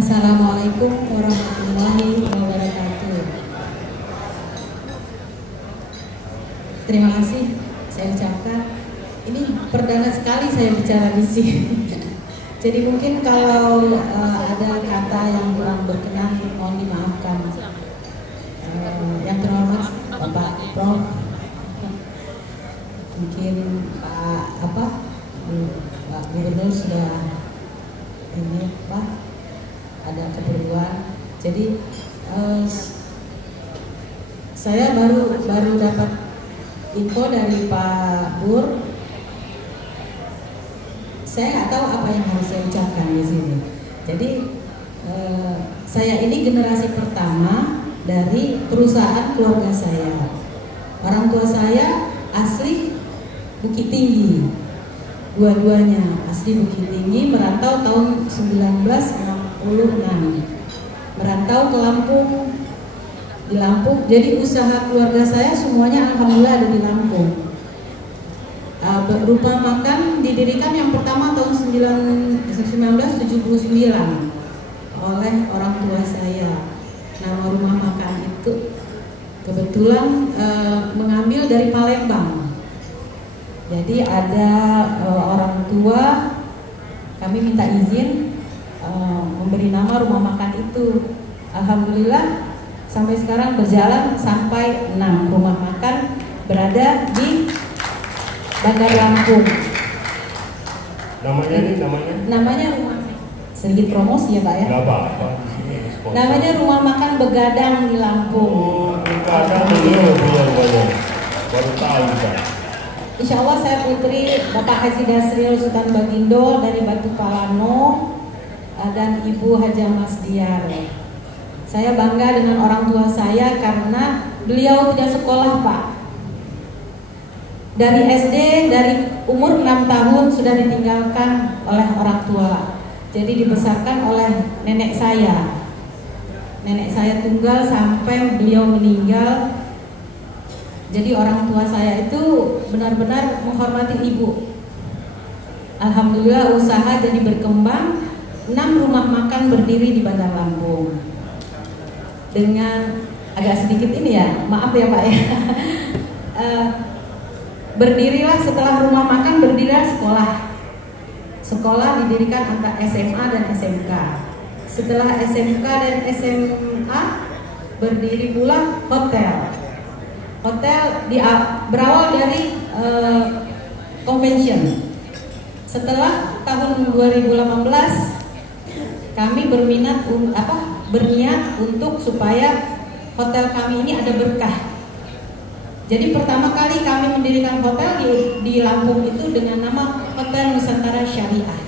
Assalamualaikum warahmatullahi wabarakatuh. Terima kasih saya ucapkan. Ini perdana sekali saya bicara di sini. Jadi mungkin kalau ada kata yang kurang berkenan mohon dimaafkan. Yang terhormat Bapak Prof, mungkin Pak Gubernur sudah ini ada keperluan. Jadi saya baru dapat info dari Pak Bur. Saya nggak tahu apa yang harus saya ucapkan di sini. Jadi saya ini generasi pertama dari perusahaan keluarga saya. Orang tua saya asli Bukit Tinggi, dua-duanya asli Bukit Tinggi, merantau tahun 1966, merantau ke Lampung. Di Lampung, jadi usaha keluarga saya semuanya alhamdulillah ada di Lampung. Rumah makan didirikan yang pertama tahun 1979 oleh orang tua saya. Nama rumah makan itu kebetulan mengambil dari Palembang. Jadi ada orang tua, kami minta izin memberi nama rumah makan itu. Alhamdulillah sampai sekarang berjalan sampai 6 rumah makan berada di Bandar Lampung. Namanya rumah, sedikit promosi ya Pak ya. Nggak apa-apa. Namanya Rumah Makan Begadang di Lampung. Oh, Begadang dulu baru tahu Pak. Insya Allah saya putri Bapak Haji Dasril Sultan Bagindo dari Batu Palano dan Ibu Haja Mas Diar. Saya bangga dengan orang tua saya karena beliau tidak sekolah Pak. Dari SD, dari umur 6 tahun sudah ditinggalkan oleh orang tua. Jadi dibesarkan oleh nenek saya. Nenek saya tunggal sampai beliau meninggal. Jadi orang tua saya itu benar-benar menghormati ibu. Alhamdulillah usaha jadi berkembang. 6 rumah makan berdiri di Bandar Lampung. Dengan agak sedikit ini ya, maaf ya Pak ya. Berdirilah setelah rumah makan berdirilah sekolah. Sekolah didirikan antara SMA dan SMK. Setelah SMK dan SMA berdiri pula hotel. Hotel berawal dari convention. Setelah tahun 2018 kami berniat untuk supaya hotel kami ini ada berkah. Jadi pertama kali kami mendirikan hotel di Lampung itu dengan nama Hotel Nusantara Syariah.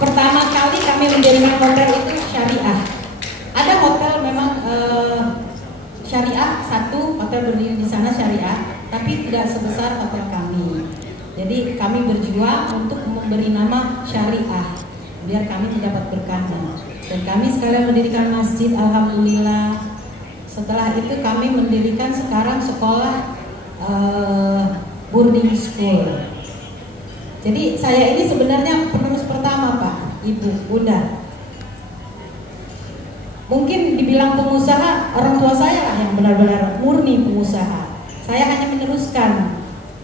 Pertama kali kami mendirikan hotel itu syariah. Ada hotel memang syariah, satu hotel berdiri di sana syariah, tapi tidak sebesar hotel kami. Jadi kami berjuang untuk memberi nama syariah biar kami mendapat berkahnya. Dan kami sekalian mendirikan masjid, alhamdulillah. Setelah itu kami mendirikan sekarang sekolah boarding school. Jadi saya ini sebenarnya penerus pertama Pak, Ibu, Bunda. Mungkin dibilang pengusaha, orang tua saya lah yang benar-benar murni pengusaha. Saya hanya meneruskan.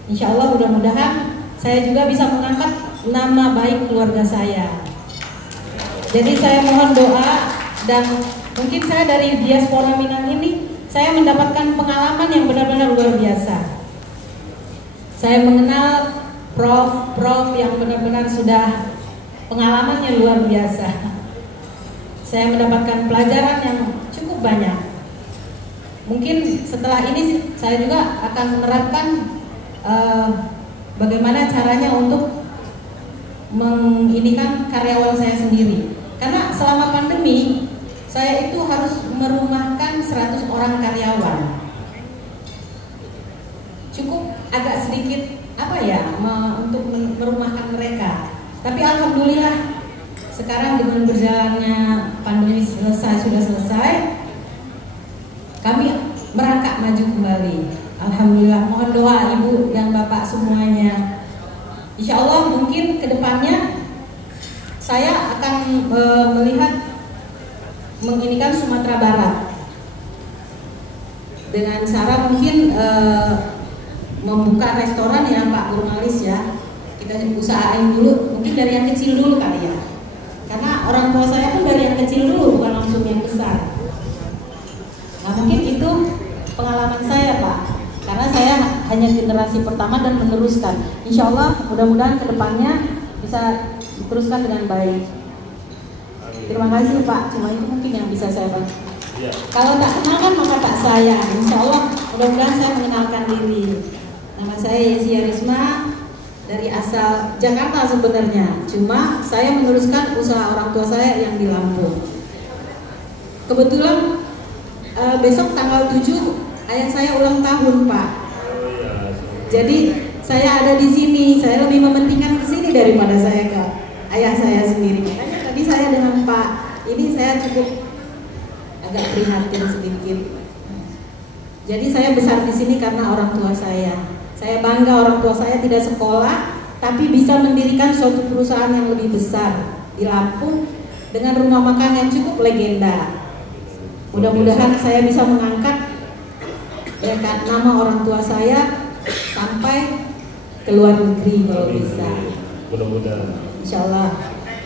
Insya Allah mudah-mudahan saya juga bisa mengangkat nama baik keluarga saya. Jadi saya mohon doa, dan mungkin saya dari diaspora Minang ini saya mendapatkan pengalaman yang benar-benar luar biasa. Saya mengenal prof yang benar-benar sudah pengalamannya luar biasa. Saya mendapatkan pelajaran yang cukup banyak. Mungkin setelah ini saya juga akan menerapkan bagaimana caranya untuk menginikan karyawan saya sendiri. Karena selama pandemi saya itu harus merumahkan 100 orang karyawan. Cukup agak sedikit untuk merumahkan mereka. Tapi alhamdulillah sekarang dengan berjalannya pandemi sudah selesai, kami merangkak maju kembali. Alhamdulillah, mohon doa Ibu dan Bapak semuanya. Insya Allah mungkin kedepannya saya akan melihat menginikan Sumatera Barat dengan cara mungkin membuka restoran ya Pak Jurnalis ya. Kita usahain dulu, mungkin dari yang kecil dulu kali ya. Karena orang tua saya pun dari yang kecil dulu, bukan langsung yang besar. Nah mungkin itu pengalaman saya Pak. Karena saya hanya generasi pertama dan meneruskan. Insya Allah mudah-mudahan kedepannya bisa diteruskan dengan baik. Terima kasih Pak. Cuma itu mungkin yang bisa saya bantu. Ya. Kalau tak kenal kan maka tak sayang. Insya Allah mudah-mudahan saya mengenalkan diri. Nama saya Yesia Risma dari asal Jakarta sebenarnya. Cuma saya meneruskan usaha orang tua saya yang di Lampung. Kebetulan besok tanggal 7 ayah saya ulang tahun Pak. Jadi saya ada di sini. Saya lebih mementingkan ke sini daripada saya ke ayah saya sendiri. Makanya tadi saya dengan Pak ini saya cukup agak prihatin sedikit. Jadi saya besar di sini karena orang tua saya. Saya bangga orang tua saya tidak sekolah, tapi bisa mendirikan suatu perusahaan yang lebih besar di Lampung dengan rumah makan yang cukup legenda. Mudah-mudahan saya bisa mengangkat ya, nama orang tua saya sampai ke luar negeri kalau bisa. Mudah-mudahan. Insya Allah.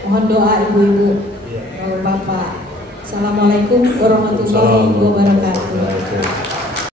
Mohon doa ibu-ibu, bapak-bapak. Assalamualaikum warahmatullahi wabarakatuh.